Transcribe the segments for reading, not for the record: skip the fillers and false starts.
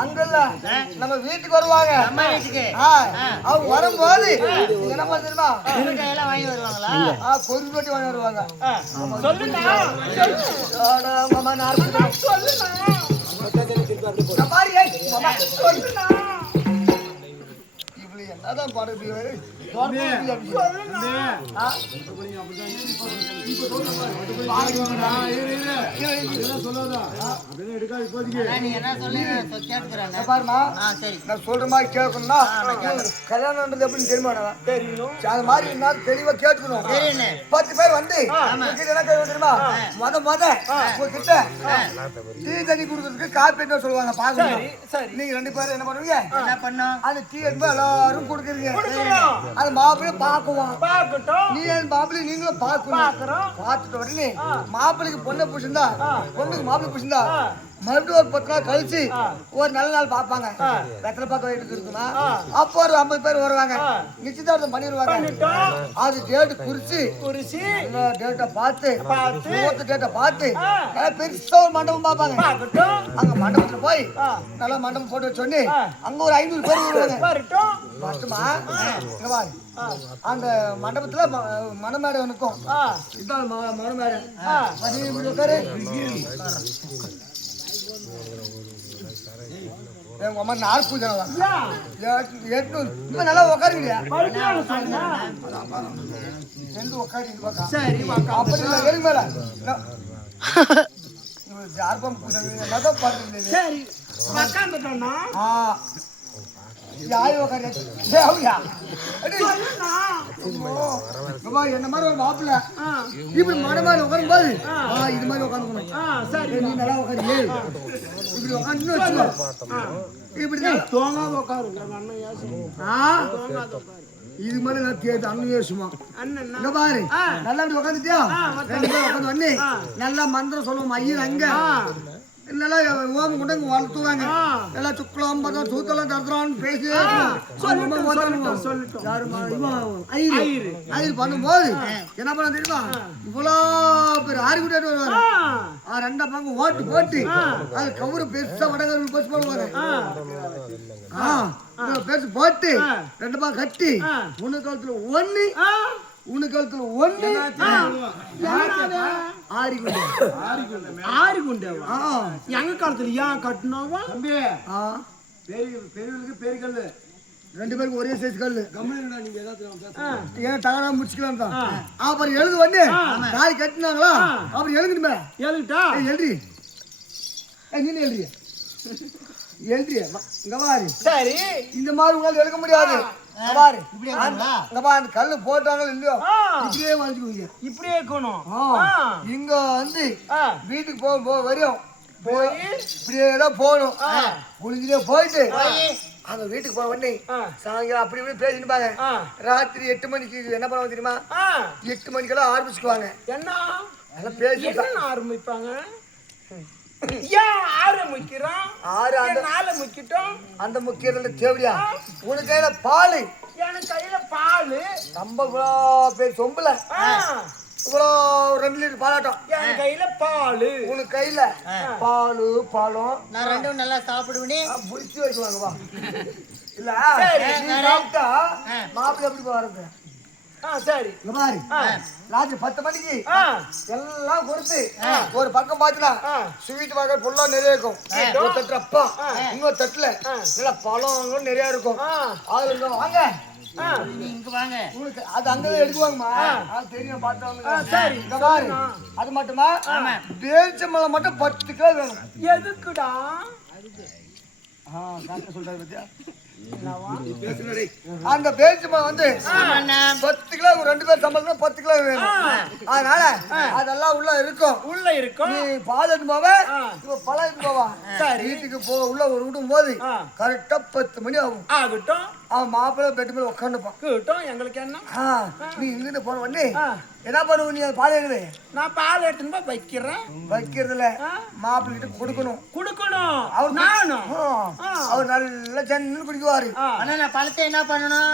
அங்கல்ல நம்ம வீட்டுக்கு வருவாங்க. நம்ம வீட்டுக்கு அவங்க வரும்போது என்ன பண்ணுமா கையெல்லாம் வாங்கி வருவாங்களா? கொரு ரொட்டி வாங்கி வருவாங்க. சொல்லுங்க இப்படி என்னதான் பாடுறது? சொல்ற மாதிரி கேட்கணும்னா கல்யாணம்ன்றது எப்படின்னு தெரியுமா? தெரியும். அது மாதிரி இருந்தாலும் தெளிவா கேட்கணும். 10 பேர் வந்து என்ன தெரியுமா? மொத கிட்ட டீ தண்ணி குடுக்கறதுக்கு காப்பி என்ன சொல்லுவாங்க பாக்கணும். நீங்க 2 பேரும் என்ன பண்ணுவீங்க? என்ன பண்ணோம்? அந்த டீ எடுத்து எல்லாரும் குடுக்குறீங்க. அது மாப்பிள்ளை பாக்குவோம். நீ மாப்பிள்ளை நீங்களும் பாக்கணும். பார்த்துட்டு உடனே மாப்பிள்ளைக்கு பொண்ணை பிடிச்சிருந்தா பொண்ணுக்கு மாப்பிள்ளை பிடிச்சிருந்தா மறுபடியும் ஒரு 10 நாள் கழிச்சு ஒரு நல்ல நாள் பார்ப்பாங்க. வெத்தலை பார்க்க வீட்டுக்கு இருக்குமா அப்போ ஒரு 50 பேர் வருவாங்க. நிச்சயதார்த்தம் பண்ணிடுவாங்க. அது டேட்டு குறிச்சு டேட்டை பார்த்து டேட்டை பார்த்து நல்லா பெருசா ஒரு மண்டபம் பார்ப்பாங்க. அங்க மண்டபத்துல போய் நல்லா மண்டபம் போட்டு வச்சோடனே அங்க ஒரு 500 பேர் வருவாங்க. மட்டுமா அந்த மண்டபத்துல மணமேடை இருக்கும். இதுதான் மணமேடை. எங்க அம்மா 4 பூஜை 800 நல்லா உட்காருங்கயா அப்படி இல்லை எதுக்கு மேல ஜார்பம் பூஜை என்னதான் பாட்டு என்ன மாதிரி ஒரு மாப்பிள்ள இப்படி மன மாதிரி உட்காரும் போது இது மாதிரி உட்காந்துக்கணும். நீ நல்லா உட்காரு இப்படி உட்காந்து இப்படி தோங்காத உட்காரு. இது மாதிரி நான் கேட்டு அண்ணன் யோசிமா இங்க பாரு நல்லா இப்படி உட்காந்துட்டியா 2 பேர் உட்காந்து பண்ணி நல்லா மந்திரம் சொல்லுவோம். ஐயர் அங்க நல்லா ஓம் கொண்டு வளர்த்துவாங்க. நல்லா சுக்கலாம் பார்த்தா சூத்தெல்லாம் தடுத்துறான்னு பேசி ஐயர் பண்ணும்போது என்ன பண்ண தெரியுமா? இவ்வளோ பேர் 6 கூட்டிட்டு வருவாங்க. 2 பக்கம் ஓட்டு போட்டு அது கவுரு பெருசா வடகரு பேச போடுவாங்க. பேச போட்டு 2 பக்கம் கட்டி உனக்கு காலத்துல 1 உனக்கு காலத்துல 1 ஆரி குண்டே எங்க காலத்துல ஏன் கட்டணவா பெரியவங்களுக்கு பெரிய கல்லு 2 பேருக்கு ஒரே சைஸ் கல்லு நீங்க ஏன் தகரா முடிச்சுக்கலாம் தான். அப்புறம் எழுது வந்து தாய் கட்டினாங்களா அப்புறம் எழுதுட்டுமே எழுதிட்டா எழுதி நீ எழுதிய எழுதிய சரி இந்த மாதிரி உங்களால எடுக்க முடியாது. கல்லு போட்டாங்க இல்லையோ இப்படியே வாங்கிக்குவீங்க. இப்படியே இருக்கணும். இங்க வந்து வீட்டுக்கு போக வரையும் போய் இப்படியேதான் போகணும். புரிஞ்சுட்டே போயிட்டு அங்க வீட்டுக்கு போன உடனே சாயங்காலம் அப்படி இப்படி பேசிட்டுப்பாங்க. ராத்திரி 8 மணிக்கு என்ன பண்ணுவாங்க தெரியுமா? 8 மணிக்கெல்லாம் ஆரம்பிச்சுக்குவாங்க. என்ன பேசி ஆரம்பிப்பாங்க. அந்த முக்கியம் தேவையா உனக்கு கையில பால் எனக்கு கையில பால் நம்ம பேர் சொம்புல இவ்வளோ 2 லிட்டர் பாலாட்டம் என் கையில பால் உனக்கு கையில பால் பழம் நான் 2 நல்லா சாப்பிடுவேனே புடிச்சு வைக்குவாங்க. வா இல்ல சாப்பிட்டா மாப்பிள்ளை எப்படி வர்றது? சரி பாரு ராத்திரி 10 மணிக்கு எல்லாம் கொடுத்து ஒரு பக்கம் பாத்துனா ஸ்வீட் வகை ஃபுல்லா நிறைய இருக்கும். ஒரு தட்டுல அப்பா இன்னொரு தட்டுல நல்ல பழம் நிறைய இருக்கும். அதுல வாங்க இங்க வாங்க அது அங்கதான் எடுக்குவாங்கம்மா. தெரியும் பார்த்தவங்க. சரி பாரு அது மட்டுமா பேரிச்சம்பழம் மட்டும் 10 கிலோ வேணும். எதுக்குடா? சொல்றாரு பத்தியா அந்த பேரிச்சம்பழம் வந்து 10 கிலோ 2 பேர் சம்பளம் 10 கிலோ வேணும். அதனால அதெல்லாம் உள்ள இருக்கும். நீ பால் எடுத்து போவ இப்ப பழம் எடுத்து போவா வீட்டுக்கு உள்ள ஒரு விடும் போது கரெக்டா 10 மணி ஆகும். அவன் மாப்பிள்ளை பெட்டு மேல உட்காந்துப்பான். கூட்டம் எங்களுக்கு என்ன? நீ இங்கிருந்து போன உடனே என்ன பண்ணுவ? நீ பால் எடுவே. நான் பால் எடுத்துன்னு போய் வைக்கிறேன். வைக்கிறதுல மாப்பிள்ளை கிட்ட கொடுக்கணும். அவர் நானும் அவர் நல்ல ஜன்னு குடிக்குவாரு. ஆனா நான் பழத்தை என்ன பண்ணணும்?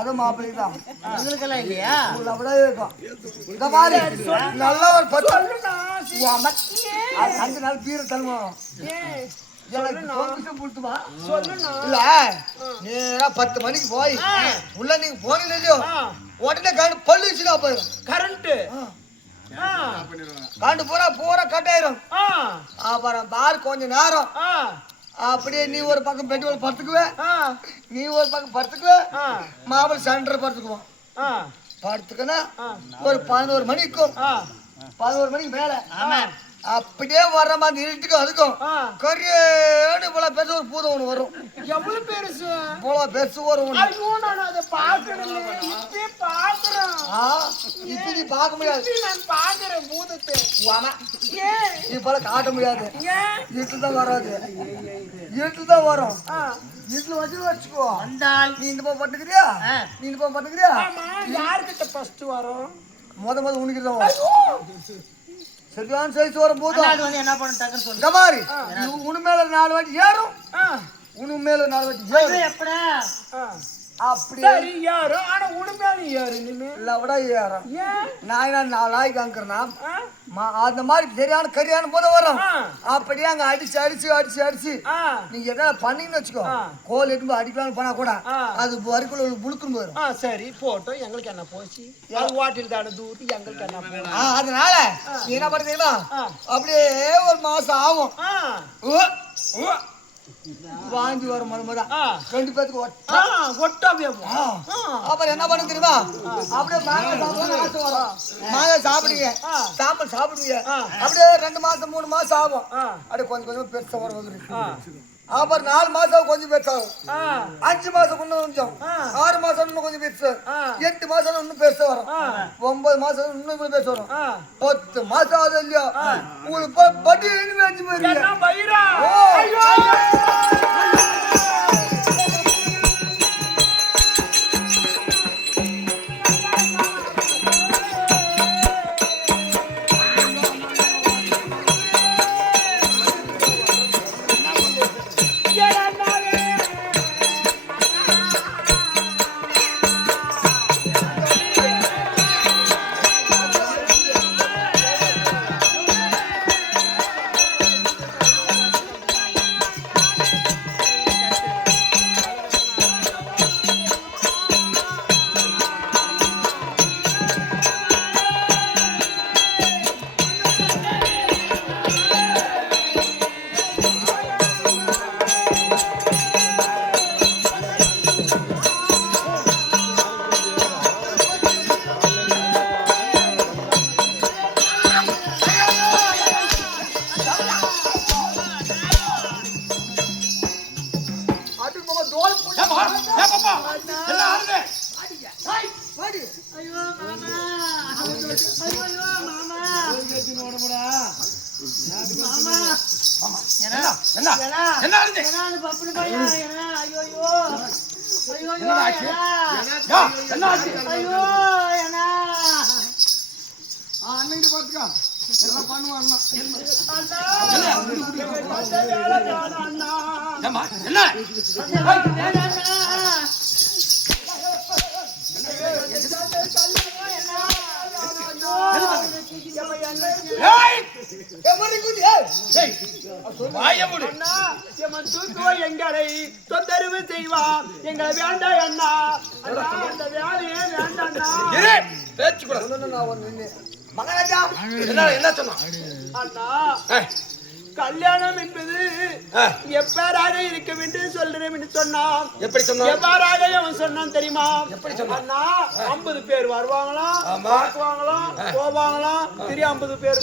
அத மாப்பிள்ளை தான் உங்களுக்கு எல்லாம் இல்லையா? அப்படியே இருக்கும். இந்த மாதிரி நல்லா ஒரு 10 நாள் பீர தருவோம். நேரா 10 மணிக்கு போய் உள்ள நீங்க போனீங்க உடனே பல்லு வச்சுனா போயிடும். கரண்ட் காண்டு பூரா கட் ஆயிரும். அப்புறம் பார் கொஞ்ச நேரம் அப்படியே நீ ஒரு பக்கம் பெட்ரோல் படுத்துக்குவே, நீ ஒரு பக்கம் படுத்துக்குவே, மாப்பிள்ளை சென்டர் படுத்துக்குவோம். படுத்துக்கனா ஒரு 11 மணிக்கும் 11 மணிக்கு மேல அப்படியே வர்ற மாதிரி இருட்டுக்கும் அதுக்கும் கரியேன்னு போல பெருசு ஒரு பூதம் ஒண்ணு வரும். எவ்வளவு பெருசு? போல பெருசு வரும். இப்ப நீ பார்க்க முடியாது. நான் பாக்குறேன் பூதத்தை. நீ போல காட்ட முடியாது. இருட்டு தான் வராது. இருட்டு தான் வரும். வீட்டுல வச்சுக்கோ. நீ இந்த பக்கம் பட்டுக்கிறியா? நீ இந்த பக்கம் பட்டுக்கிறியா? யாருக்கிட்ட ஃபர்ஸ்ட் வரும்? முத உனக்கு தான் வரும். சரியான சைஸ் வரும் போது என்ன பண்ண டக்குன்னு சொல்லு. இந்த மாதிரி உனு மேல 4 வாட்டி ஏறும். உனு மேல 4 வாட்டி ஏறும். எப்படா? அப்படியே ஏறும். ஆனா உண்மையாலும் ஏறும். இல்ல விட ஏறும். நான் 4 நாளைக்கு அங்குறேன்னா அந்த மாதிரி சரியான கரியான போத வரும். அப்படியே அங்க அடிச்சு நீங்க எதாவது பண்ணீங்கன்னு வச்சுக்கோ, கோல் எடுத்து அடிக்கலாம்னு போனா கூட அது வரைக்குள்ள புழுக்குன்னு போயிடும். சரி போட்டோம். எங்களுக்கு என்ன போச்சு? வாட்டில் தானே தூரத்து எங்களுக்கு என்ன போகும்? அதனால நீ என்ன பண்ணுறீங்களா, அப்படியே ஒரு மாசம் ஆகும். வாங்கி வரும் மருமதான் 2 பேருக்கு ஒட்டாவே. அப்புறம் என்ன பண்ண தெரியுமா, அப்படியே மாங்காய் சாப்பிடுங்க, சாம்பல் சாப்பிடுவீங்க. அப்படியே 2 மாசம் 3 மாசம் ஆகும். அப்படியே கொஞ்சம் பெருசா வரும். அப்புறம் 4 மாசம் கொஞ்சம் பெருசாகும். 5 மாசம் இன்னும் கொஞ்சம், 6 மாசம் இன்னும் கொஞ்சம் பெருசு, 8 மாசம் இன்னும் பெருசா வரும், 9 மாசம் இன்னும் பெருசு வரும், 10 மாசம் ஆகுது இல்லையா உங்களுக்கு பட்டி வச்சு போயிருக்கீங்க. எங்களை தொந்தரவு செய்வான். எங்களை வேண்டாம் அண்ணா, அந்த வேலையே வேண்டாம். மகாராஜா என்ன சொன்னான் அண்ணா? கல்யாணம் என்பது எவ்வாறாக இருக்க வேண்டும் சொல்றேன் என்று சொன்னான். எப்படி சொன்னான்? எவ்வாறாக அவன் சொன்னான் தெரியுமா? எப்படி சொன்னான்? அண்ணா 50 பேர் வருவாங்களாம், பார்க்குவாங்களாம், போவாங்களாம், திரு 50 பேர்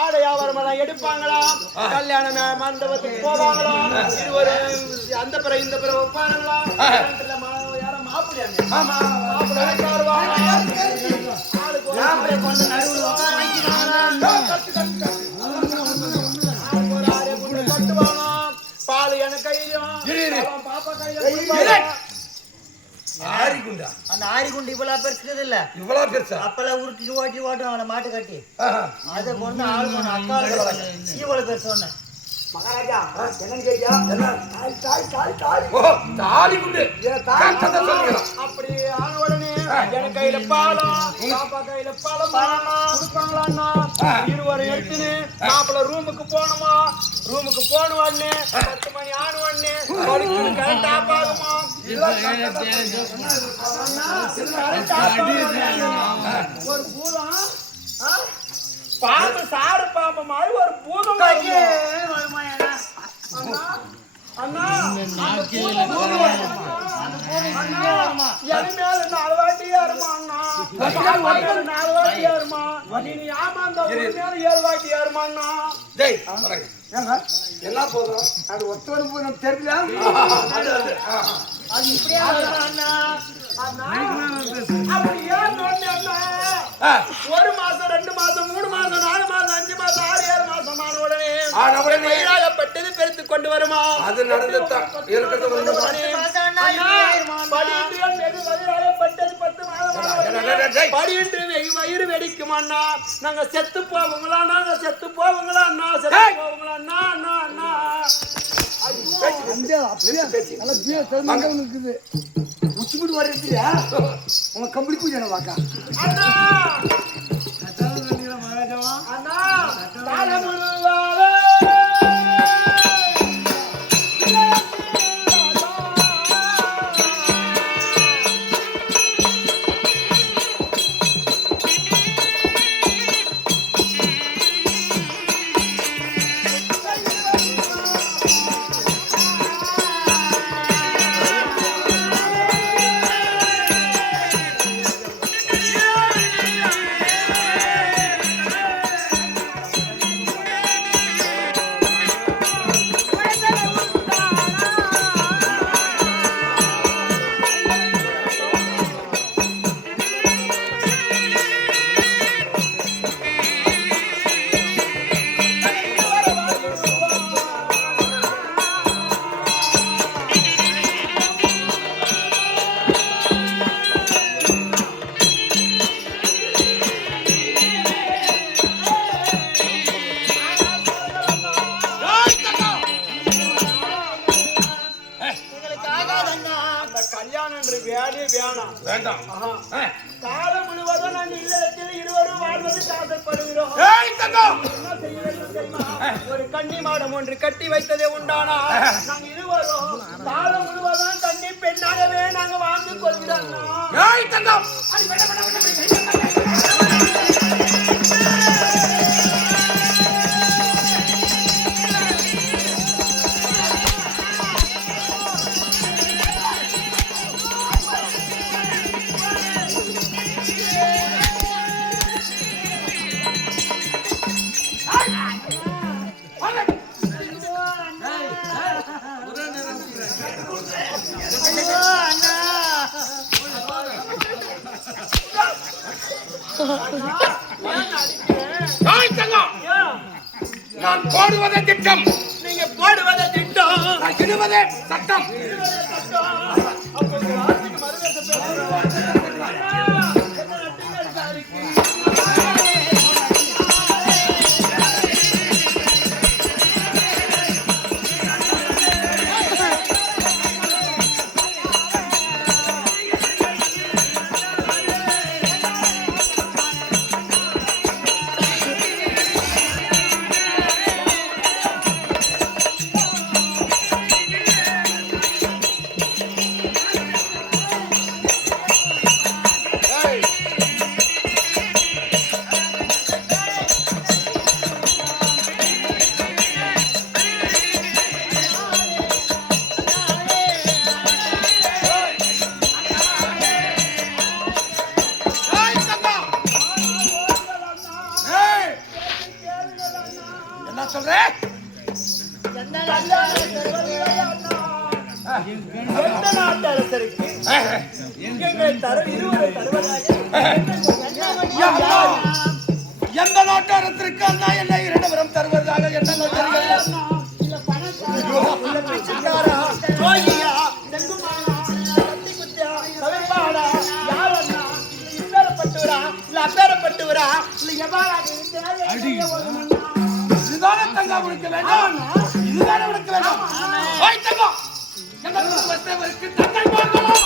ஆடை வியாபாரம் எடுப்பாங்களாம், கல்யாண மண்டபத்துக்கு போவாங்களாம், இருவரும் அந்த பிற இந்த பிற வைப்பாங்களாம், யாரும் மாப்பிள்ளை நடுவில் குண்டா? அந்த ஆரி குண்டு இவ்வளவு பெருசுக்குது இல்ல, இவ்வளவு பெருசா? அப்பெல்லாம் உருட்டி ஓட்டுவாங்க அவனை மாட்டு கட்டி, அதை கொண்டு ஆளு அக்கா இவ்வளவு பெருசு சொன்னேன். மகாராஜா என்னன்னு கேட்டியா? தாலி குண்டு. அப்படி ஆன உடனே என் கையில பாலம், பாப்பா கையில பழம் கொடுப்பாங்களான்னா இருவரை எடுத்துன்னு மாப்பிள்ள ரூமுக்கு போனோமா. ரூமுக்கு போன உடனே 10 மணி ஆன உடனே கரண்ட் ஆஃப் ஆகுமா. ஒரு பூதம் பாம்பு, சாறு பாம்பு மாதிரி ஒரு பூதம் அண்ணா, அந்த பூதம் எனிமேல 4 வாட்டி ஏறுமா அண்ணா, 4 வாட்டி ஏறுமா, நீ ஏமாந்த ஒரு மேல 7 வாட்டி ஏறுமா அண்ணா. டேய் என்ன போதும்? அது ஒத்தவரு பூதம் தெரியல. அது இப்படியே அண்ணா அப்படி ஏறின உடனே அண்ணா 1 மாசம் 2 மாசம் 3 மாசம் 4 மாசம் 5 மாசம் 6 7 மாசம் ஆன உடனே வயிறாகப்பட்டது பெருத்து கொண்டு வருமா. அது நடந்துதான் இருக்கிறது. வயிறு வெடிக்குமாண்ணா, நாங்க செத்து போவங்களா, நாங்க செத்து போவங்களா அண்ணா, செத்து போவங்களா அண்ணா அண்ணா அண்ணா. இருக்குது உச்சிமுடி வர்றதுலையா உங்க கம்பளி பூஜை பாக்கா அண்ணா அண்ணா தாளமுழுவாவே வேண்டாம். காலம் முழுவதும் நாங்கள் இல்லத்தில் இருவரும் வாழ்வது ஆசைப்படுகிறோம். ஒரு கன்னி மாடம் ஒன்று கட்டி வைத்ததே உண்டானா நாங்க இருவரும் காலம் முழுவதும் கன்னி பெண்ணாகவே நாங்க வாழ்ந்து கொள்கிறோம். நான் போடுவதே திட்டம், நீங்க போடுவதே திட்டம், நான் இடுவதே சட்டம். எந்த நாட்டாரத்திற்கு அண்ணா என்னை இரண்டவரம் தருவதாக எண்ணங்கள் பிச்சைக்காரா, ஜோகியா, செங்குமாரா, கத்தி குத்தியா, கவிப்பாடா, இல்ல அப்பேரப்பட்டவரா இல்ல எவ்வாறாக இருக்கிறார் இதுதானே தங்கா உனக்கு வேணும் இதுதானே உனக்கு வேணும் ஓய் தங்கா எந்த குடும்பத்தவருக்கு தங்கை போகணும்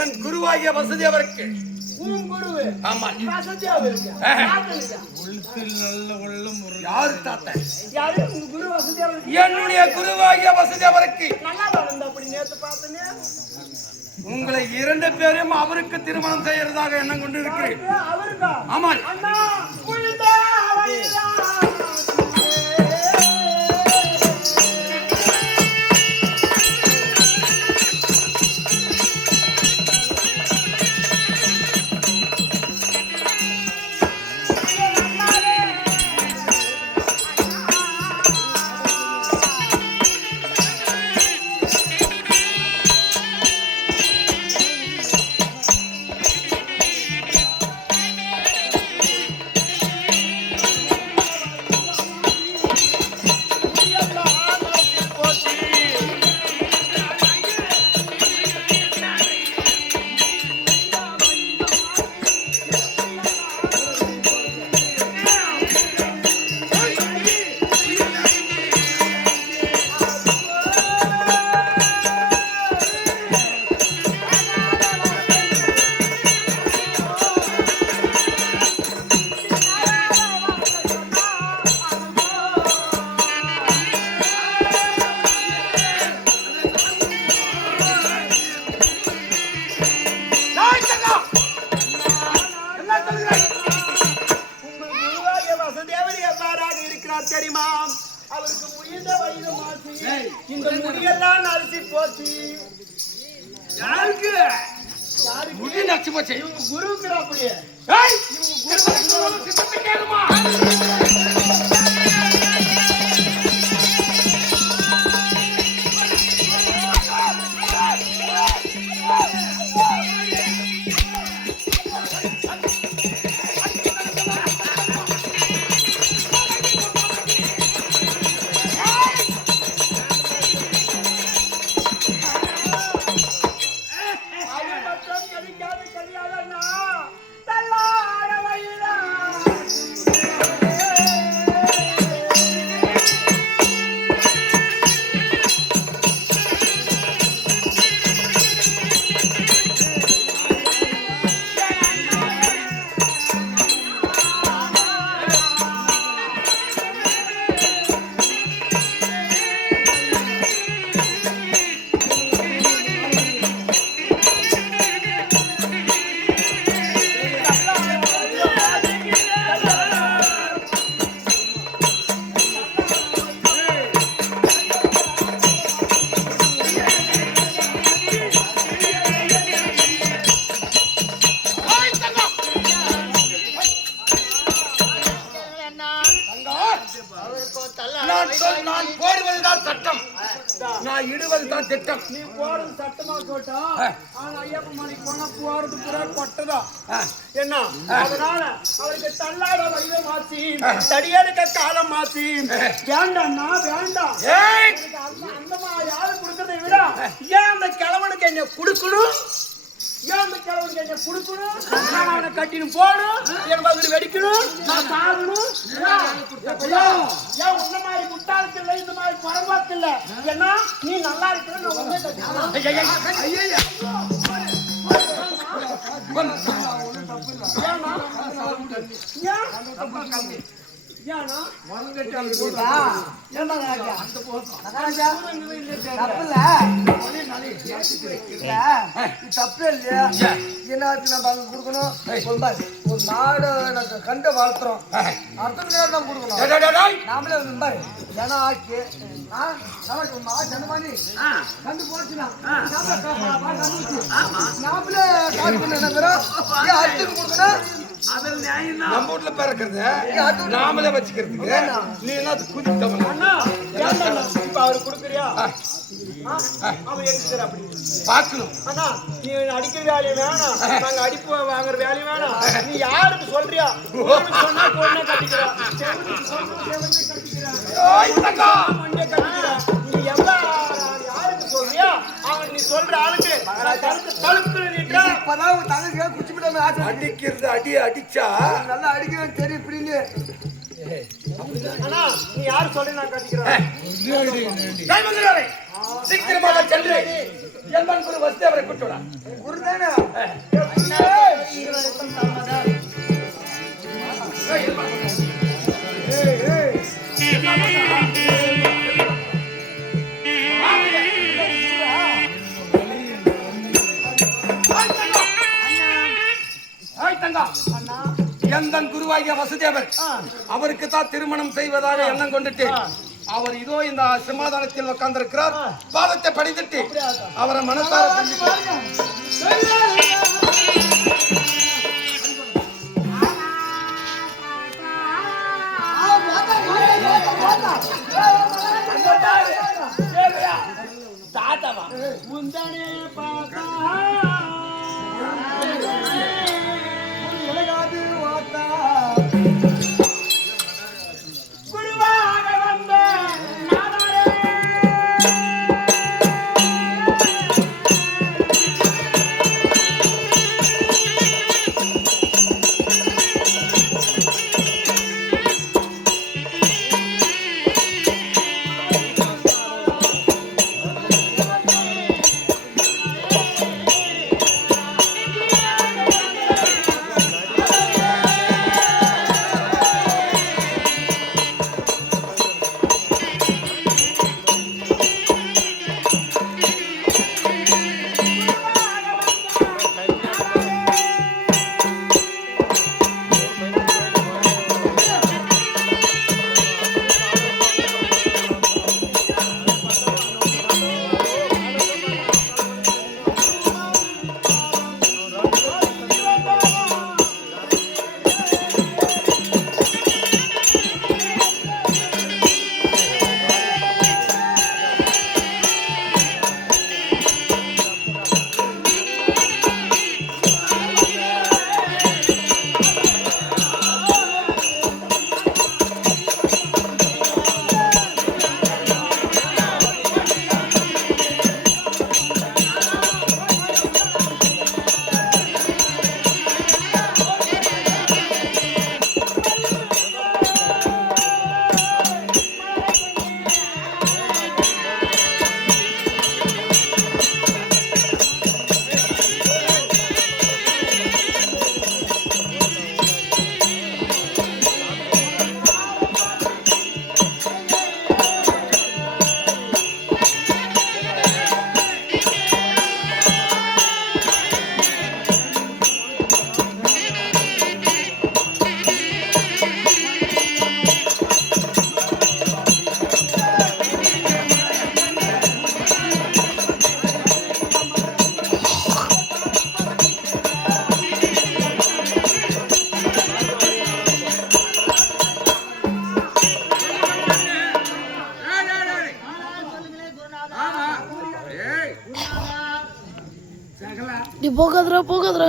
என் குருவாகிய வசதி அவருக்கு ஆமா யாரு தாத்தா என்னுடைய குருவாகிய வசதி அவருக்கு உங்களை 2 பேரும் அவருக்கு திருமணம் செய்யறதாக எண்ணம் கொண்டு இருக்கிறேன் ஆமா தெரியுமா அவருக்கு உயிர்ந்த வயது மாசி இந்த முடியெல்லாம் அரிசி போச்சு யாருக்கு முடி நச்சு போச்சு இவங்க குருவுக்கு அப்படியே கேளுமா நான் போடுவதுதான் சட்டம் நான் இடுவதுதான் திட்டம் நீ போறது சட்டமா போட்டா ஆனா ஐயப்ப மணிக்கு போனா போறது புறா கொட்டதா என்ன அதனால அவருக்கு தள்ளாட வயதை மாத்தி தடியெடுக்க காலம் மாத்தி வேண்டாம்னா வேண்டாம் அந்தமா யாரு கொடுக்கறதை விட ஏன் அந்த கிழவனுக்கு என்ன கொடுக்கணும் ஏன் அந்த கிழவனுக்கு என்ன கொடுக்கணும் நான் அவனை கட்டின்னு போகணும் என் பதில் வெடிக்கணும் நான் சாகணும் ஏன் உன்ன மாதிரி முட்டாளுக்கு இல்லை இந்த மாதிரி பரவாக்கு இல்லை ஏன்னா நீ நல்லா இருக்கிற நான் உண்மை தப்பு இல்லையா என்னாச்சு நம்ம அங்க கொடுக்கணும் ஒரு மாடு கண்ட வளர்த்துறோம் அர்த்தத்துக்காக தான் கொடுக்கணும் நாமளே பாரு ஜனம் ஆக்கி நமக்கு மாடு ஜனமானி கண்டு போச்சுன்னா நாமளே காசு பண்ண அர்த்தத்துக்கு கொடுக்கணும் அதில் நியாயம் தான். நம்ம வீட்டுல பிறக்கிறது நாமளே வச்சுக்கிறதுக்கு நீ என்ன குதித்தவன் அண்ணா ஏன்டா இப்ப அவரு கொடுக்குறியா அவன் எதுக்குற அப்படி பார்க்கணும். அண்ணா நீ அடிக்கிற வேலையை வேணாம், நாங்க அடிப்பு வாங்குற வேலையும் வேணாம். நீ யாருக்கு சொல்றியா சொன்னா பொண்ணை கட்டிக்கிறா, மண்டே கட்டிக்கிறா. நீ யாருக்கு சொல்றியா அவன் நீ சொல்ற ஆளுக்கு தடுத்து நீட்டா. இப்பதான் உன் தங்கச்சிக்காக குச்சி விடாம ஆசை அடிக்கிறது அடிச்சா நல்லா அடிக்கிறேன் தெரியும் இப்படின்னு. அண்ணா நீ யாரு சொல்லி நான் கட்டிக்கிறேன். சீக்கிரமாக சென்று என் குரு வசதி அவரை கூட்டுடா. குருதானா எந்தன் குருவாகிய வசுதேவர் அவருக்கு தான் திருமணம் செய்வதாக எண்ணம் கொண்டுட்டு அவர் இதோ இந்த சிம்மாதானத்தில் உட்கார்ந்திருக்கிறார். பாதத்தை படித்துட்டு அவரை மனசார தாத்தாவா முந்தானே பார்த்தா நீ போகாதரா போகாதரா.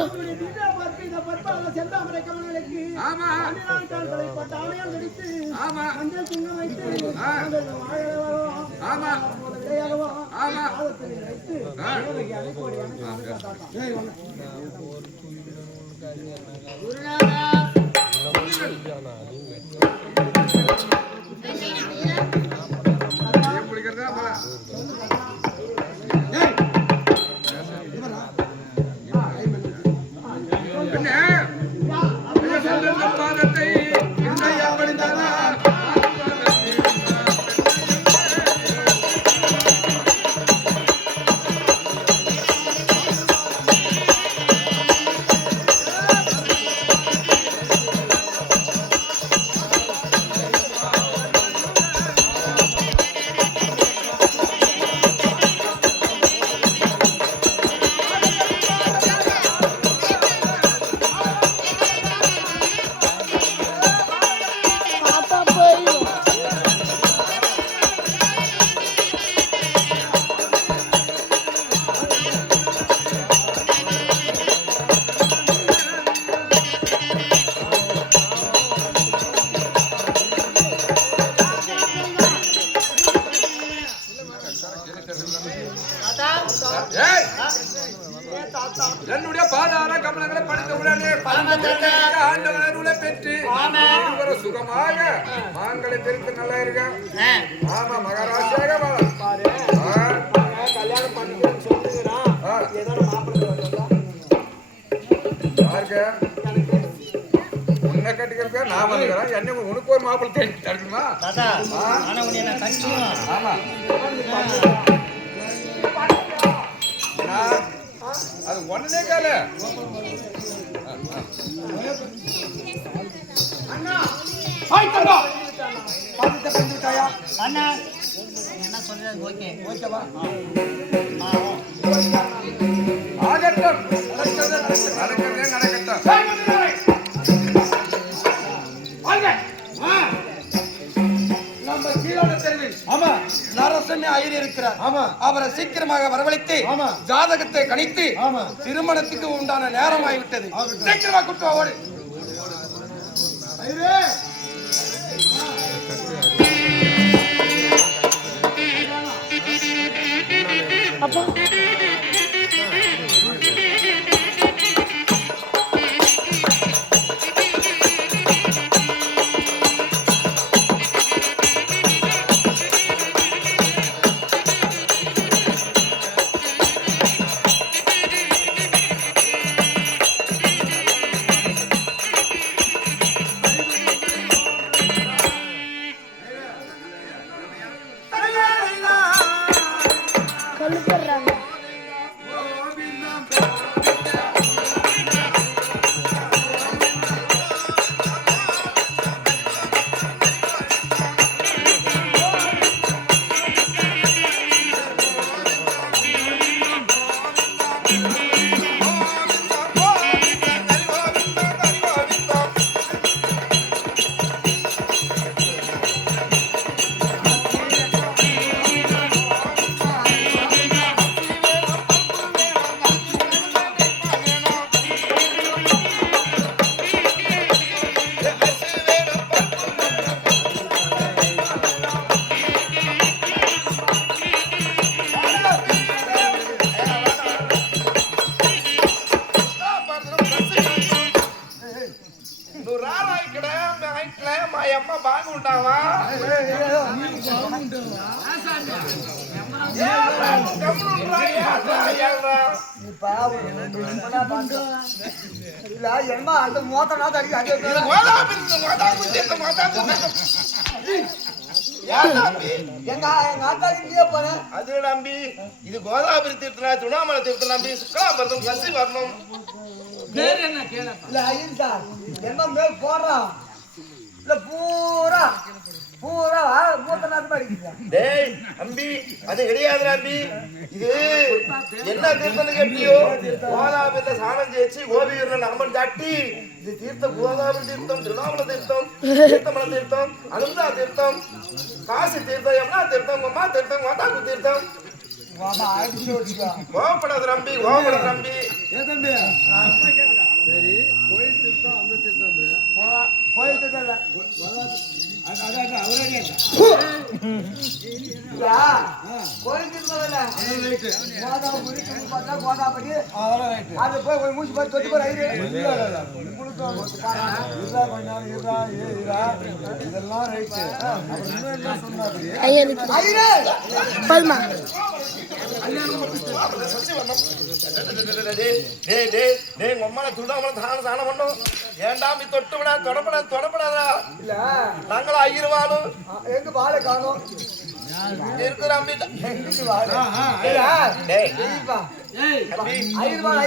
ஆண்டவன் அருளை பெற்று இருவரும் சுகமாக மாங்களை பெருத்து நல்லா இருக்க. ஆமா மகாராஷ்டிராக பாரு கல்யாணம் பண்ணிக்கிறேன்னு சொல்லுங்கிறான். ஏதோ மாப்பிள்ளை உன்னை கட்டிக்கிறதுக்கா நான் வந்துக்கிறேன். என்ன உனக்கு ஒரு மாப்பிள்ளை தேடி தடுக்கணுமா? ஆமா அது ஒன்னே கால அண்ணா என்ன சொல்றது? ஓகே ஓகேவா? ஆகட்டும், நடக்கிறதே நடக்கட்டும். நம்ம கீழோட தெருவில் ஆமா நரசிம்ம ஐயர் இருக்கிறார். ஆமா அவரை சீக்கிரமாக வரவழைத்து ஜாதகத்தை கணித்து திருமணத்துக்கு உண்டான நேரம் ஆகிவிட்டது. சீக்கிரமா கூட்டு வா, ஓடு. அப்பா கல்லு போடுறாங்க. என்ன அந்த மோத்தனா தடி எங்க ஆத்தாடியே போறேன். அது நம்பி இது கோதாவரி தீர்த்தனா துணாமலை தீர்த்தம் நம்பி சுக்லாபரதம் கசி வரணும். இல்ல ஐயன் சார் என்ன மேல் போடுறான் இல்ல பூரா பூரா மூத்தனாத்து அடிக்கிறேன். டேய் அம்பி அது கிடையாது நம்பி. இது என்ன தீர்த்தம் கேட்டியோ கோதாவரியில சாணம் தேய்ச்சி கோபியூர்ல அம்மன் காட்டி இது தீர்த்தம் கோதாவரி தீர்த்தம் திருவண்ணாமலை தீர்த்தம் தீர்த்தமலை தீர்த்தம் அனுந்தா தீர்த்தம் காசி தீர்த்தம் யமுனா தீர்த்தம் அம்மா தீர்த்தம் மாதாக்கு தீர்த்தம். கோபப்படாத நம்பி கோபப்படாத நம்பி. சரி கோயில் தீர்த்தம் அந்த தீர்த்தம் கோயில் தீர்த்தம் கோயில் தீர்த்தம் கோதாபடி அது போய் மூச்சு பார்த்து தொட்டு போய் இதெல்லாம் ரைட்டு. பல்மா தானம் பண்ணும் ஏண்டாமி தொட்டு விட தொடப்படாதா இல்ல நாங்களும் ஐயருவாலும் எங்க வாழை காணும் இருக்கிறான். எங்கிட்டு வாழை ஐயர்வாள்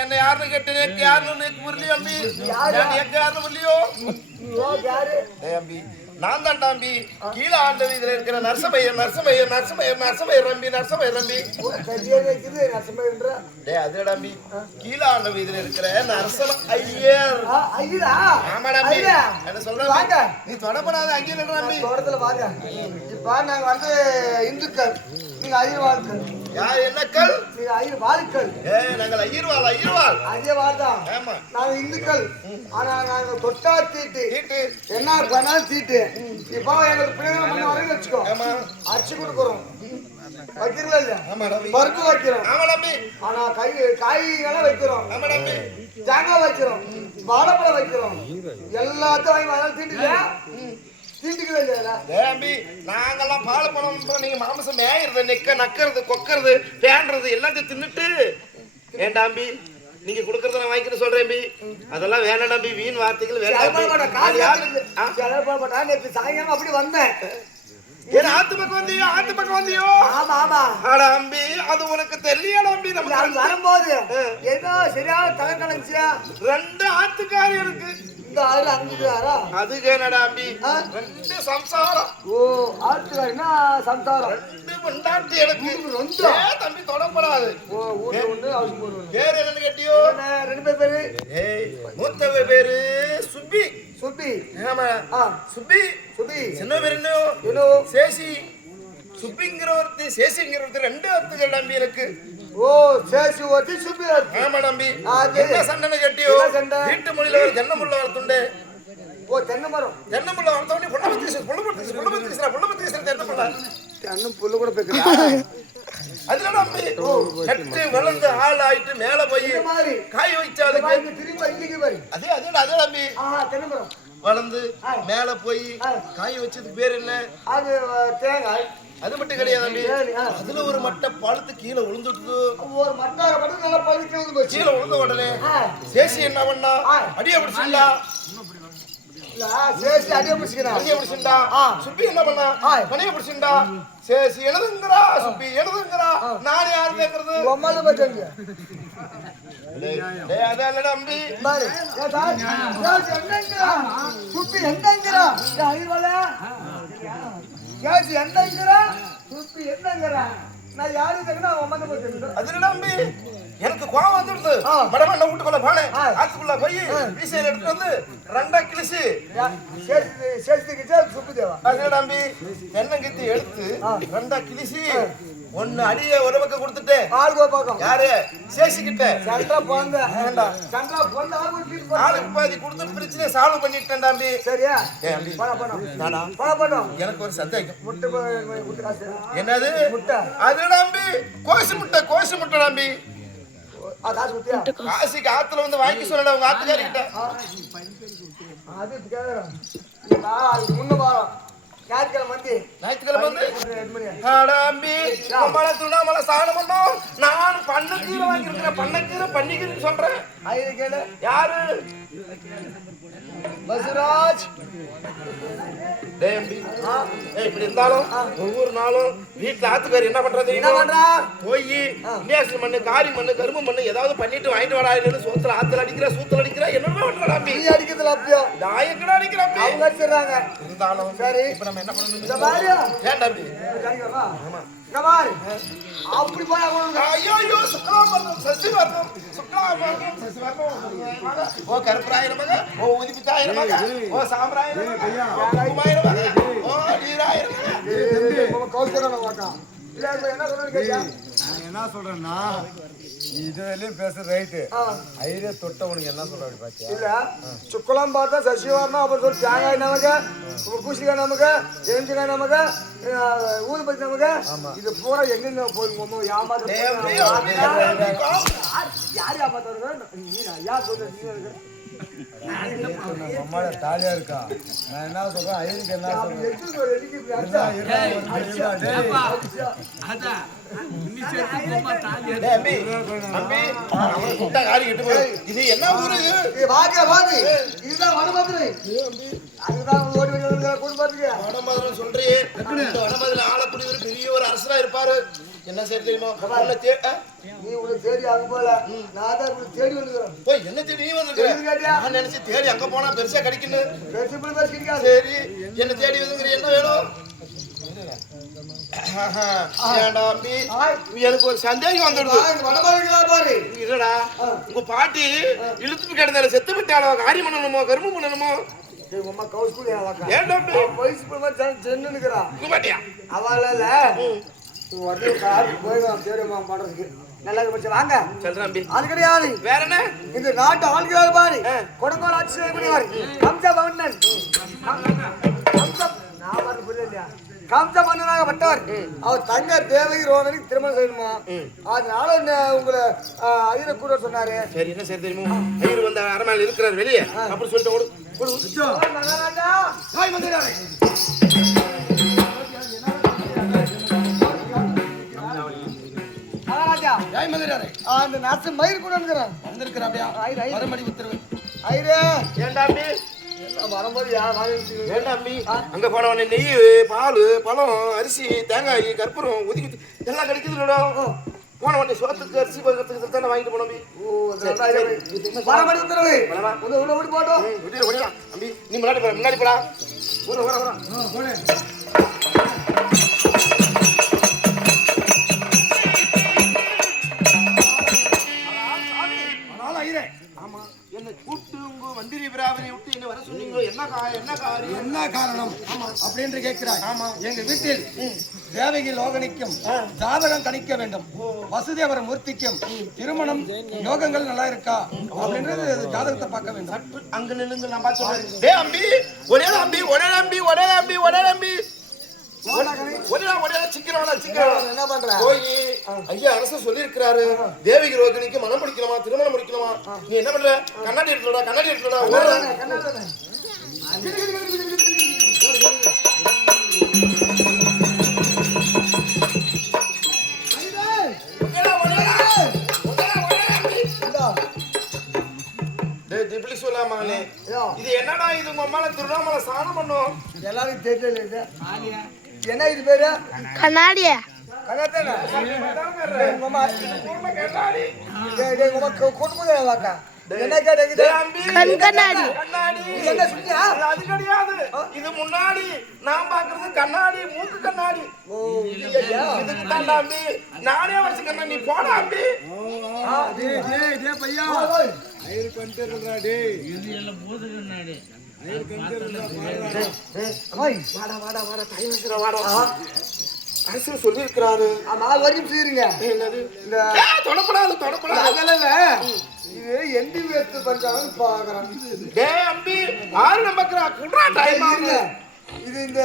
என்ன யாருன்னு கேட்டு யாருன்னு புரியலையோ அம்பி யாருன்னு புரியலையோ அம்பி. நான் தான் டாம்பி கீழே ஆண்ட வீதியில இருக்கிற நரசமையர் ரம்பி அது டாம்பி கீழே ஆண்ட வீதியில இருக்கிற நரசம ஐயர். ஆமா டாம்பி என்ன சொல்றாங்க நீ தொடப்படாத ஐயர் டாம்பி தோட்டத்துல வாங்க. இப்ப நாங்க வந்து இந்துக்கள் நீங்க ஐயர்வாளுக்கு யார் என்ன கல்? நீங்க ஐயர் வாழுக்கள். நாங்கள் ஐயர்வாள் ஐயர்வாள். அதே வார்தான். ஆமா. நாங்க இந்துக்கள். ஆனா நாங்க தொட்டா தீட்டு. தீட்டு. என்ன பண்ணாலும் தீட்டு. இப்போ எங்களுக்கு பிள்ளைங்க பண்ண வரைக்கும் வச்சுக்கோ. ஆமா. அரிசி கொடுக்குறோம். வைக்கிறல இல்ல? ஆமா நம்பி. பருப்பு வைக்கிறோம். ஆமா நம்பி. ஆனா காய்கறிகளும் வைக்கிறோம். ஆமா நம்பி. தேங்காய் வைக்கிறோம். வாழைப்பழம் வைக்கிறோம். எல்லாத்தையும் வாங்கி தீட்டுல தீட்டுக்கவே இல்லையா? நம்பி நாங்கெல்லாம் பால் பணம் நீங்க மாமிசம் மேயிறது நக்கிறது கொக்கறது பேண்டுறது எல்லாத்தையும் தின்னுட்டு ஏண்டாம்பி நீங்க கொடுக்கறத நான் வாங்கிட்டு சொல்றேன் பி அதெல்லாம் வேணாம் நம்பி வீண் வார்த்தைகள் வேண்டாம். சாயங்காலம் அப்படி வந்தேன். ஏன் ஆத்து பக்கம் வந்தியோ ஆத்து பக்கம் வந்தியோ? ஆமா ஆமா. அட அம்பி அது உனக்கு தெரியல அம்பி. நம்ம வரும்போது ஏதோ சரியான தலை கலந்துச்சியா? 2 ஆத்துக்காரி இருக்கு. இந்த ஆறு அங்குதாரா? அதுக்கு என்னடா அம்பி 2 சம்சாரம். ஓ ஆத்துக்காரினா சம்சாரம். 2 பொண்டாட்டி எனக்கு. தம்பி தொடப்படாது. ஓ ஊர்ல ஒண்ணு அவசியம் போடுவோம். பேர் என்னன்னு கேட்டியோ? 2 பேரு. ஏய் மூத்தவ பேரு சுப்பி. சுப்பி. ஆமா. சுப்பி. சுப்பி. சின்ன பேரு என்ன? சேசி. சுப்பிங்கிற ஒருத்தி சேசிங்கிற ஒருத்தி 2 அத்துகள் நம்பி எனக்கு. ஓ சேசி ஒருத்தி சுப்பி ஒருத்தி. ஆமா நம்பி. என்ன சண்டைன்னு கேட்டியோ? வீட்டு மொழியில ஒரு தென்னமுள்ள வளர்த்துண்டே. ஓ தென்னை மரம். தென்னமுள்ள வளர்த்தவனே புள்ளபத்தி தென்னமுள்ள. தென்னம் புல்லு கூட பேக்குறா. அதுல நம்பி நட்டு வளர்ந்து ஆள் ஆயிட்டு மேல போய் காய் வச்சாலும் திரும்ப இங்க பாரு. அதே நம்பி தென்னை மரம் வளர்ந்து மேல போய் காய் வச்சதுக்கு பேர் என்ன? அது தேங்காய். அது மட்டும் கிடையாது தம்பி. அதுல ஒரு மட்டை பழுத்து கீழே விழுந்துட்டு ஒரு மட்டார பட்டு நல்லா பழுத்து வந்து போச்சு. கீழே விழுந்த உடனே சேசி என்ன பண்ணா? அடிய பிடிச்சிண்டா. இல்ல சேசி அடிய பிடிச்சிக்கிறா. அடிய பிடிச்சிண்டா. சுப்பி என்ன பண்ணா? பனிய பிடிச்சிண்டா. சேசி எழுதுங்கறா சுப்பி எழுதுங்கறா. நான் யார் கேக்குறது? உம்மால போய்ங்க. டேய் அதல்ல நம்பி. பாரு. சேசி என்னங்கறா? சுப்பி என்னங்கறா? ஐவல. சேசி என்னங்கறா? சுப்பி என்னங்கறா? நான் யாரு கேக்குறா உம்மால போய்ங்க. அதுல நம்பி எனக்கு கோவம் வந்துடுது. மடமண்ண வீட்டுக்குள்ள போனே. ஆத்துக்குள்ள போய் வீசையில எடுத்து வந்து 2 கிழிச்சு சேசிக்கு சுப்பி தேவா. அதுல நம்பி தென்னங்கித்தி எடுத்து 2 கிழிச்சு 1 அடிய ஒரு பக்கம் கொடுத்துட்டு ஆளுக்கு பக்கம் யாரு சேசிக்கிட்ட சண்டை போந்த சண்டை போந்த ஆளுக்கு பாதி கொடுத்து பிரச்சனை சால்வ் பண்ணிட்டேன் தம்பி. சரியா? தம்பி பணம் எனக்கு ஒரு சந்தேகம். முட்டை காசு என்னது? முட்டை. அது நம்பி கோசி முட்டை நம்பி. காசு குத்தியா? காசிக்கு ஆத்துல வந்து வாங்கி சொல்லல உங்க ஆத்துக்காரி கிட்ட. அது கேக்குறேன். முன்ன வாரம் ஞாயிற்றுக்கிழமை வந்து அடாம்பி மழை துணா மழை சாணம் பண்ணோம். நான் பண்ணக்கீரை வாங்கிருக்கிறேன். பண்ணக்கீரை பண்ணிக்கிறேன்னு சொல்றேன். யாரு? பசுராஜ். இப்படி இருந்தாலும் ஒவ்வொரு நாளும் வீட்டுல ஆத்துக்காரி என்ன பண்றது? போய் நேசல் மண்ணு காரி மண்ணு கரும்பு மண்ணு ஏதாவது பண்ணிட்டு வாங்கிட்டு வாடா. சூத்துல ஆத்துல அடிக்கிற சூத்துல அடிக்கிற என்னமா பண்றாம்பி? அடிக்கிறதுல அப்படியோ நான் எங்கடா அடிக்கிறேன் அவங்க அடிச்சிடறாங்க. இருந்தாலும் சரி இப்ப நம்ம என்ன பண்ணணும்? ஏண்டாம்பி அப்படி போய் ஐயோ சுக்லாபரணம் சசிவர்ணம் சுக்லாபரணம் சசிவர்ணம். ஓ கருப்பராயிரமாக, ஓ உதிப்பித்தாயிரமாக, ஓ சாம்பராயிரமாக, ஓ குங்குமாயிரமாக, ஓ நீராயிரமாக. கௌசரம் வாட்டான். என்ன சொல்றேன்? என்ன சொல்றேன்னா இதுலயும் பேசுற ரைட்டு. ஐடியா தொட்டவனுக்கு என்ன சொல்ற அப்படி பாத்தியா? இல்ல சுக்கலாம் பார்த்தா சசிவாரணம் அப்புறம் சொல்லி தேங்காய் நமக்கு பூசிக்காய் நமக்கு எரிஞ்சிக்காய் நமக்கு ஊதுபத்தி நமக்கு இது பூரா எங்க போய் ஏமாத்த யார் ஏமாத்தாரு? யார் சொல்ற? அம்மாட தாலியா இருக்கா. நான் என்ன சொல்றேன்? ஐடிக்கு என்ன சொல்றேன்? இது என்ன ஊரு? இதுதான் வடமதுரை. அதுதான் ஓடி குடும்பத்துக்கு வடமதுரை சொல்றியே. வடமதுரை ஆளக்கூடிய ஒரு பெரிய ஒரு அரசரா இருப்பாரு. என்ன சரி தெரியுமா? நீ உனக்கு தேடி அங்க போல நான் தான் உனக்கு தேடி வந்துக்கிறேன். போய் என்ன தேடி நீ வந்துருக்க? நான் நினைச்சு தேடி அங்க போனா பெருசா கிடைக்குன்னு. சரி என்ன தேடி வந்துங்கிற என்ன வேணும்? எனக்கு ஒரு சந்தேகம் வந்துடுது. இல்லடா உங்க பாட்டி இழுத்துட்டு கிடந்தால செத்து விட்டாலோ காரி பண்ணணுமோ கரும்பு பண்ணணுமோ? அவளால உடனே காருக்கு போயிடும் தேடுமா பண்றதுக்கு நல்லா படிச்சு வாங்க சொல்றேன் தம்பி. அது கிடையாது வேற என்ன? இந்த நாட்டு ஆளுகிறார் பாரு கொடுங்கோல் ஆட்சி செய்யக்கூடியவர் கம்ச பவனன் கம்ச மன்னனாக பட்டவர் அவர் தங்க தேவகி ரோதனுக்கு திருமணம் செய்யணுமா அதனால உங்களை ஐயரை கூட சொன்னாரு. சரி என்ன சரி தெரியுமோ ஐயர் வந்து அரண்மனையில் இருக்கிறார் வெளியே அப்படி சொல்லிட்டு மகாராஜா மகாராஜா ஜெய் மதுரை அந்த நர்ஸ் மயிர் கூட வந்திருக்கிற அப்படியா மறுபடி உத்தரவு ஐயரே ஏண்டாம்பி வரும்போது யார் வாங்கி ஏண்டாம்பி அங்க போன உடனே நெய் பால் பழம் அரிசி தேங்காய் கற்பூரம் ஒதுக்கி எல்லாம் கிடைக்குதுடா போன உடனே சோத்துக்கு அரிசி பக்கத்துக்கு தானே வாங்கிட்டு போனோம் வரமடி உத்தரவு உள்ள ஓடி போட்டோம் தம்பி நீ முன்னாடி போடா போனேன் என்ன கூட்டு உங்க மந்திரி பிராவனை விட்டு என்ன வர சொன்னீங்களோ என்ன காரணம் அப்படின்னு கேட்கிறாய். எங்க வீட்டில் தேவகி லோகனிக்கும் ஜாதகம் கணிக்க வேண்டும். வசுதேவர மூர்த்திக்கும் திருமணம் யோகங்கள் நல்லா இருக்கா அப்படின்றது ஜாதகத்தை பார்க்க வேண்டும். அங்க நில்லுங்க நான் பார்த்து சொல்றேன். டேய் அம்பி ஒரே அம்பி சீக்கிரம் என்ன பண்ற போய் ஐயா அரசு சொல்லி இருக்கிறாரு தேவகி ரோகிணிக்கு மனம் பிடிக்கலாமா திருமணம் முடிக்கலாமா நீ என்ன பண்ற கண்ணாடி எடுத்துடா சொல்லாமலே இது என்னடா இது உங்க அம்மால திருவண்ணாமலை ஸ்நானம் பண்ணும் எல்லாரும் தெரியல என்ன இது பேரு கண்ணாடியா இது முன்னாடி நான் பாக்குறது கண்ணாடி மூக்கு கண்ணாடி நானே வச்சு கண்ணா நீ போடாம்பி அரசு சொல்லி இருக்கிறாரு வரைக்கும் செய்யுங்க இது எந்த வேத்து பஞ்சாலும் பாக்குறேன் இது இந்த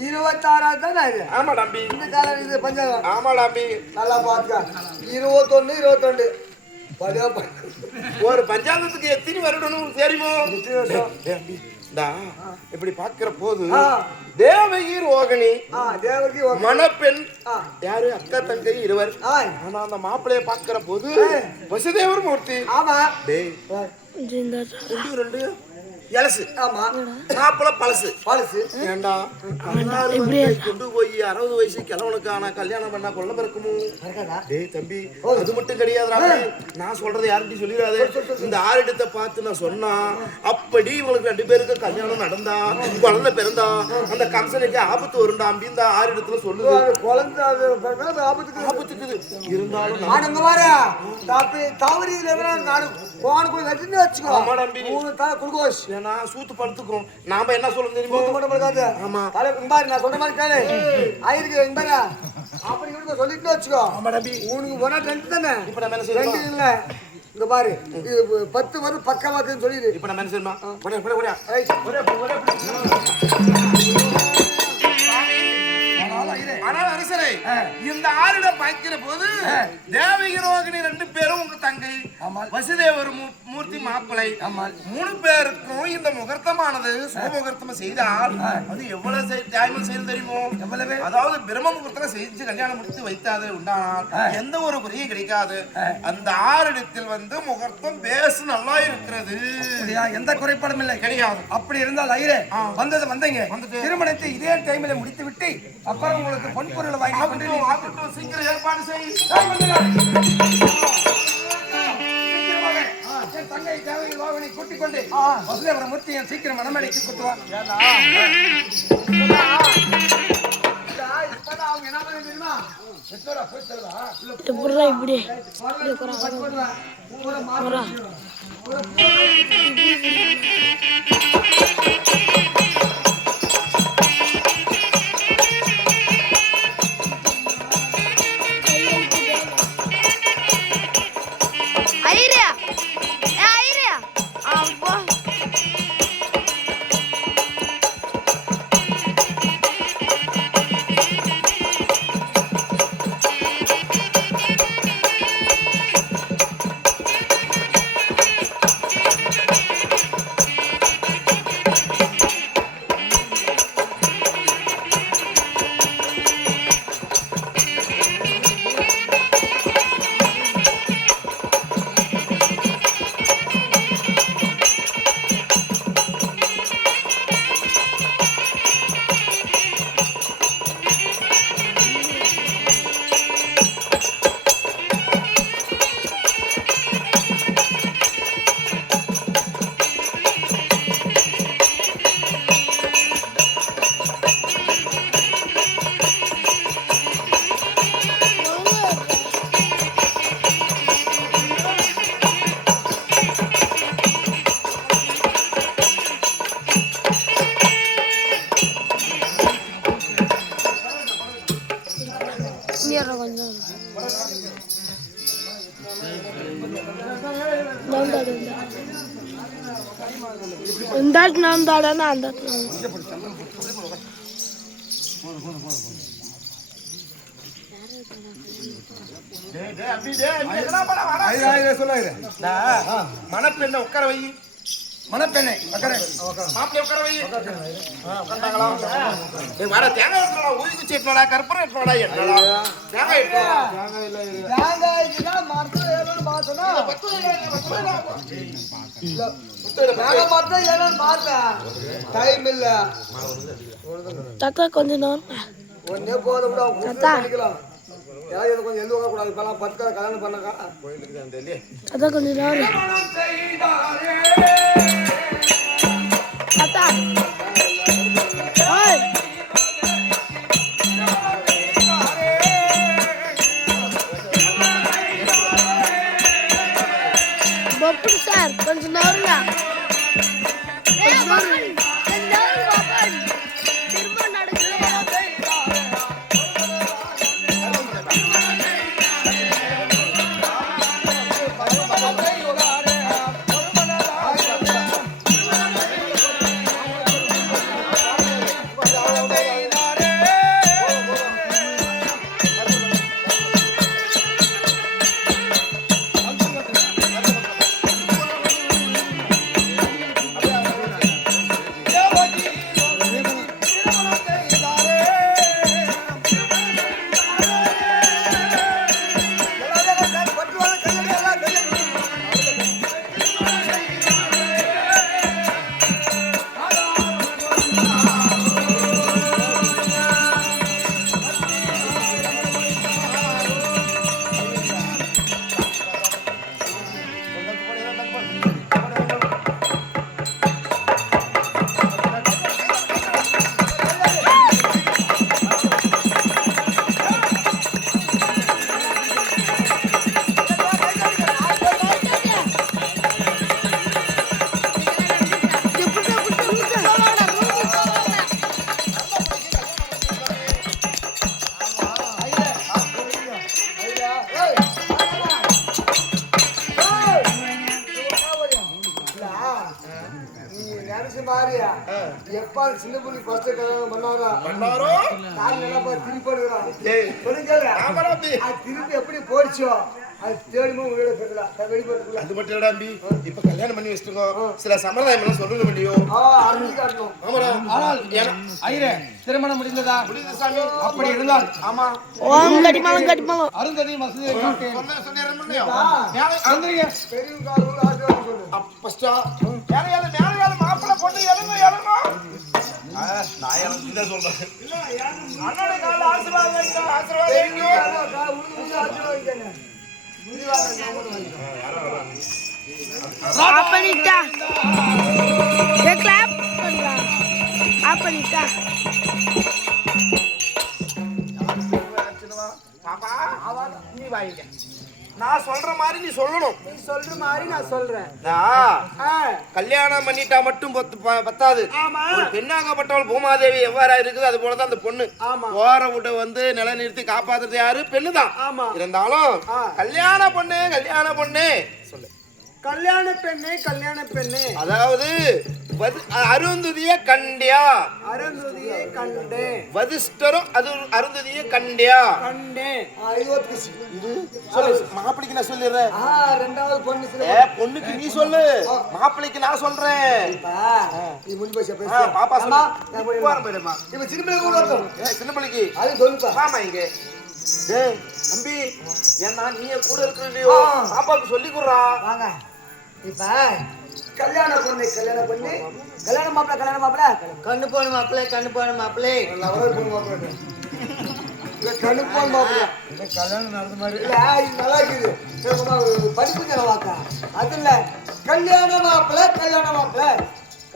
2026 தானே இது ஆமா தம்பி இந்த காலம் இது பஞ்சாங்கம் ஆமா தம்பி நல்லா பாத்துக்க 21 22 ஒரு பஞ்சாங்கத்துக்கு எத்தனை வருடணும் தெரியுமோ இப்படி பாக்குற போது தேவகி ரோகிணி மணப்பெண் யாரு அக்கா தங்கை இருவர் ஆனா அந்த மாப்பிள்ளைய பாக்குற போது வசுதேவர் மூர்த்தி ஆமா ரெண்டு எலசு ஆமா மாப்பிள்ள பழசு ஏண்டா கொண்டு போய் 60 வயசு கிழவனுக்கான கல்யாணம் பண்ணா கொள்ள பிறக்குமோ டேய் தம்பி அது மட்டும் கிடையாது நான் சொல்றது யார்கிட்ட சொல்லிடாதே இந்த ஆரிடத்தை பார்த்து நான் சொன்னா அப்படி இவங்களுக்கு 2 பேருக்கு கல்யாணம் நடந்தா குழந்தை பிறந்தா அந்த கம்சனுக்கு ஆபத்து வருண்டா அப்படி இந்த ஆரிடத்துல சொல்லுது குழந்தை ஆபத்துக்கு இருந்தாலும் நானுங்க பாரு தவறி போனுக்குள்ள வெட்டின்னு வச்சுக்கோ ஆமா தம்பி 3 தலை குளுக்கோஸ் நான் சூத்து படுத்துக்கிறோம் நாம என்ன சொல்ல தெரியுமா ஆமா நான் சொன்ன மாதிரி கேளு ஆயிருக்கு இந்தாங்க அப்படி இப்படி சொல்லிட்டு வச்சுக்கோ உனக்கு போனா டென்ட் தானே இப்ப நம்ம என்ன செய்யணும் இல்ல இங்க பாரு 10 வந்து பக்கமாக்குன்னு சொல்லிடு இப்ப நம்ம என்ன செய்யணுமா ஆனால் அரசரே இந்த ஆறிட பாய்க்கிற போது தேவகி ரோகிணி 2 பேரும் உங்க தங்கை வசுதேவர் மூர்த்தி மாப்பிளை 3 பேருக்கும் இந்த முகூர்த்தமானது சுபமுகூர்த்தம் செய்தால் அது எவ்வளவு தியாகம் செய்து தெரியுமோ அதாவது பிரம்ம முகூர்த்தம் செஞ்சு கல்யாணம் முடித்து வைத்தாது உண்டானால் எந்த ஒரு குறையும் கிடைக்காது அந்த ஆறிடத்தில் வந்து முகூர்த்தம் பேசு நல்லா இருக்கிறது எந்த குறைபாடும் இல்லை கிடையாது அப்படி இருந்தால் ஐயரே வந்தீங்க திருமணத்தை இதே டைம்ல முடித்து விட்டு அப்புறம் உங்களுக்கு பொன் பொருளை வாங்கி கொண்டு சீக்கிரம் ஏற்பாடு செய் தங்கை தேவகி லோகனை கூட்டிக் கொண்டு வசுதேவர மூர்த்தியை சீக்கிரம் மனமேடைக்கு கூட்டுவான் இப்படி நீர் கொஞ்சம் இந்த நான் தாடனா அந்த மணப்பெண்ணை உட்கார வை. மணப்பெண்ணை உட்கார. மாப்பிள்ளை உட்கார வை. உட்கார்ந்தாங்களா? டேய் வர தேங்காய் எடுத்துடா, ஊதுக்கு சேட்டடா, கற்பூரம் எடுத்துடா, என்னடா? தேங்காய் எடுத்துடா. தேங்காய்க்கு தான் மரத்துல ஏறணும்னு பார்த்தோன்னா தேங்காய் மரத்துல ஏறணும்னு பார்த்தேன். டைம் இல்ல. தாத்தா கொஞ்சம் நேரம் ஒன்னே போதும் கூட தாத்தா. பண்ணிக்கலாம். யாரும் கொஞ்சம் எழுதுவாங்க கூடாது. இப்பெல்லாம் 10 கல்யாணம் பண்ணக்கா. அதான் கொஞ்சம் நேரம் தாத்தா. ஓய் பப்பு சார் கொஞ்சம் நேரம்ங்க. திரும்ப நடக்குது. எப்பா சின்ன புள்ளி ஃபர்ஸ்ட் கல்யாணம் பண்ணாரோ கால் நல்லா திருப்பி போடுறான். திருப்பி எப்படி போயிடுச்சோ அது தேடுமோ உங்களோட தெரியல வெளிப்படுத்தல. அது மட்டும் இல்லடா அம்பி, இப்ப கல்யாணம் பண்ணி வச்சிருக்கோம். சில சம்பிரதாயம் எல்லாம் சொல்ல முடியும். அறிஞ்சு காட்டணும். ஆமாடா. ஆனால் ஐயரே திருமணம் முடிந்ததா? முடியுது சாமி. அப்படி இருந்தால் ஆமா ஓம் கடிமாலம் அருந்ததி மசூதியை காட்டேன். சொல்லிடுறேன் இல்லையா? வந்துருங்க. பெரியவங்க காரணம் ஆசீர்வாதம் சொல்லு. ஃபர்ஸ்டா மேல மாப்பிள்ளை பொண்ணு எழுங்க. நான் என்ன சொல்றேன்? அண்ணனோட கால ஆசீர்வாதம் ஆசீர்வாதம். ஆப் பண்ணிட்டா. ஏ கிளாப் பண்றா. ஆப் பண்ணிட்டா. பாப்பா நீ வாங்க. நான் சொல்ற மாதிரி நீ சொல்லணும். நீ சொல்ற மாதிரி நான் சொல்றேன். கல்யாணம் பண்ணிட்டா மட்டும் பத்தாது. ஒரு பெண்ணாகப்பட்டவள் பூமாதேவி எவ்வாறா இருக்குது அது போலதான் அந்த பொண்ணு. போற விட வந்து நிலைநிறுத்தி காப்பாத்துறது யாரு? பெண்ணுதான். இருந்தாலும் கல்யாண பொண்ணு சொல்லு. கல்யாண பெண்ணே அதாவது அருந்ததிய கண்டியா. அருந்ததியை கண்டே. வதிஷ்டரும் அது அருந்ததிய கண்டியா. இது சொல்லு. மாப்பிளைக்கு நான் சொல்லிடுறேன். ரெண்டாவது பொண்ணு பொண்ணுக்கு நீ சொல்லு, மாப்பிளைக்கு நான் சொல்றேன். நீ முன் பேச பாப்பா சொல்லு. இப்ப சின்ன பிள்ளை கூட சின்ன பிள்ளைக்கு அது சொல்லுப்பா. ஆமா இங்க டேய் தம்பி, ஏன்னா நீ கூட இருக்கிறியோ பாப்பாக்கு சொல்லி கொடுறா. வாங்க. இப்ப கல்யாண பொண்ணு கல்யாண மாப்பிள்ள கண்ணு போன மாப்பிள்ளை கண்ணு போன மாப்பிள்ளை கல்யாணம் நடந்த மாதிரி இல்ல இது நல்லா இருக்குது. படிப்பு செலவாக்கா அது இல்ல. கல்யாண மாப்பிள்ள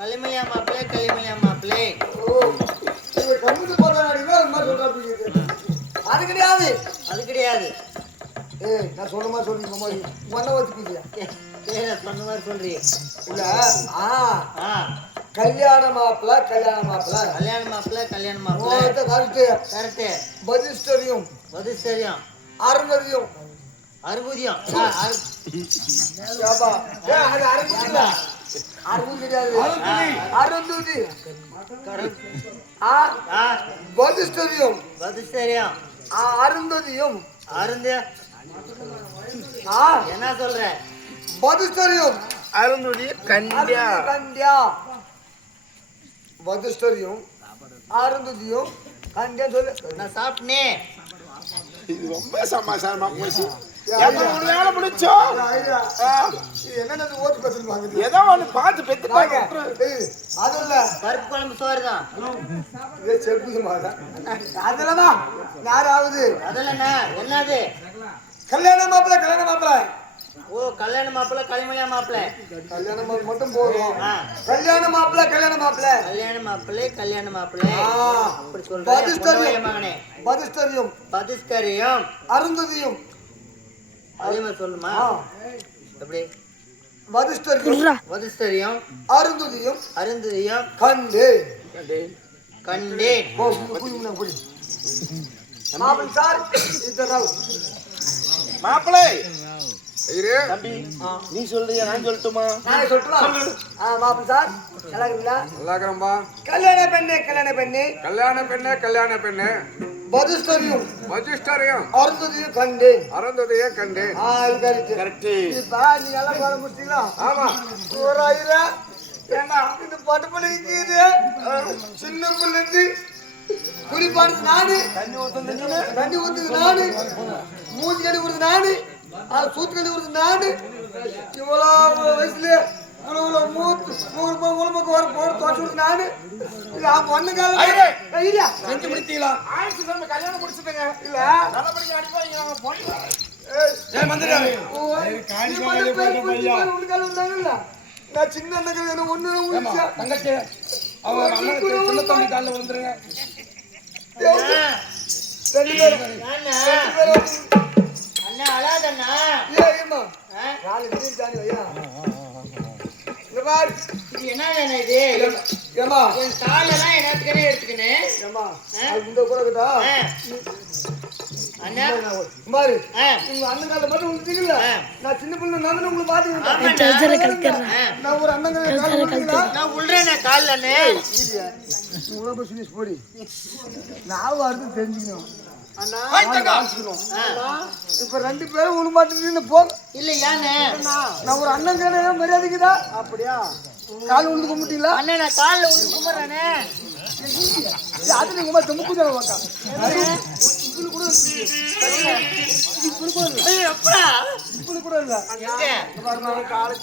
களிமலையா மாப்பிள்ளை ஓ இவ கண்ணுக்கு போறானே சொல்றாங்க. அது கிடையாது. ஏய் நான் சொல்ற மாதிரி சொல்றீங்க மாதிரி மண்ணை வச்சுக்கிறியா? சொன்ன மாதிரி சொல்றீங்க இல்ல கல்யாண மாப்பிள்ள கல்யாண மாப்பிள்ள கல்யாண மாப்பிள்ள கல்யாண மாப்பிள்ள கரெக்ட் கரெக்ட் பதிஸ்டரியும் வதிஷ்டரியம் அருந்ததியும் அறுபதியம் ஏப்பா, அது அருந்ததில்ல. அருந்ததி கிடையாது. அருந்ததி. பதிஸ்டரியும் வதிஷ்டரியம் அருந்ததியும் அருந்த என்ன சொல்ற பதிஸ்டரியும் அருந்துதி கண்டியா கண்டியா பதிஸ்டரியும் அருந்ததியும் கண்டியா சொல்லு. நான் சாப்பிட்டேன் இது ரொம்ப சமாசாரமா போச்சு எப்ப ஒரு வேலை முடிச்சோம் என்னென்ன ஓட்டு பத்திருப்பாங்க ஏதோ ஒண்ணு பார்த்து பெத்துட்டாங்க அது இல்ல பருப்பு குழம்பு சோறு தான் இதே செப்பு அதுலதான் யாராவது அதெல்லாம் என்னது கல்யாண மாப்பிள்ள கல்யாண மாப்பிள்ள ஓ கல்யாண மாப்பிள்ள களிமலையா மாப்பிள்ள கல்யாண மாப்பிள்ள மட்டும் போதும் ஆ. கல்யாண மாப்பிள்ள கல்யாண மாப்பிள்ள கல்யாண மாப்பிள்ளை கல்யாண மாப்பிள்ளை அப்படி சொல்றேன் பதிஸ்டரியும் மகனே பதிஸ்டரியும் பதிஸ்கரியம் அருந்ததியும் அதே மாதிரி சொல்லுமா எப்படி பதிஸ்டரியும் வதிஷ்டரியம் அருந்ததியும் அருந்ததியம் கண்டு கண்டேன் மாப்பிள்ள சார் இதனால் மாப்பிள்ளை தம்பி நீ சொல்றியா நான் சொல்லட்டுமா நான் சொல்லட்டுமா மாப்பிள்ள சார் நல்லா இருக்கீங்களா நல்லா இருக்கிறோம்பா. கல்யாண பெண்ணே கல்யாண பெண்ணே கல்யாண பெண்ணே கல்யாண பெண்ணே பதிஸ்டரியும் வஜிஷ்டரையும் அருந்ததியும் கண்டேன் அறந்ததையே கண்டு இது கரெக்ட் இப்ப நீங்க எல்லாம் பாட முடிச்சீங்களா ஆமா ஒரு ஆயிரம் ஏன்னா இந்த பட்டு பிள்ளைக்கு இது சின்ன பிள்ளை இருந்து குளிப்பாடுறது நானு தண்ணி ஊத்துது நானு மூஞ்சி கழுவி விடுறது நானு சூத்து கழுவி விடுறது நானு இவ்வளவு வயசுல இவ்வளவு மூணு வர போற தோச்சு விடுறது நானு இது ஒண்ணு காலம் இல்லையா செஞ்சு முடித்தீங்களா ஆயிரத்தி நம்ம கல்யாணம் முடிச்சுட்டேங்க இல்ல நல்லபடியா அடிப்பாங்க நம்ம போய் ஏன் வந்துடுறாரு நான் சின்ன அண்ணன் ஒண்ணு ஏமா தங்கச்சி அவங்க அண்ணன் சின்ன தம்பி காலில் விழுந்துருங்க ரெண்டு பேரும் அண்ணா அழாதண்ணா ஏமா நாலு பேர் தாண்டி வையா பாரு இது என்ன வேணும் இது ஏமா என் காலெல்லாம் என்னத்துக்கனே எடுத்துக்கினேன் ஏமா இந்த கூட இருக்கா அண்ணா பாரு ஆ. உங்க அண்ணன் கால மட்டும் உங்களுக்கு நான் சின்ன பிள்ளை நான் உங்களுக்கு ஆமாண்ணா. பாத்துக்கிட்டேன் நான் ஒரு அண்ணன் கால நான் விடுறேண்ணே காலில் அண்ணே உங்களை சுனேஷ் போடி நான் வார்த்தை தெரிஞ்சுக்கணும் அண்ணா இப்ப ரெண்டு பேரும் உள்ள மாட்டேன்னு போங்க இல்ல ஏண்ணே நான் ஒரு அண்ணன் கேட மரியாதைக்குதா அப்படியா கால் உழுந்து கும்பிட்டீங்களா அண்ணே நான் காலில் விழுந்து கும்பிட்றேண்ணே அது நீங்க தெமுக்கு தான் வாக்கா இப்படி கூட இப்படி கூட இல்ல அப்பா இப்படி கூட இல்ல எங்க காலை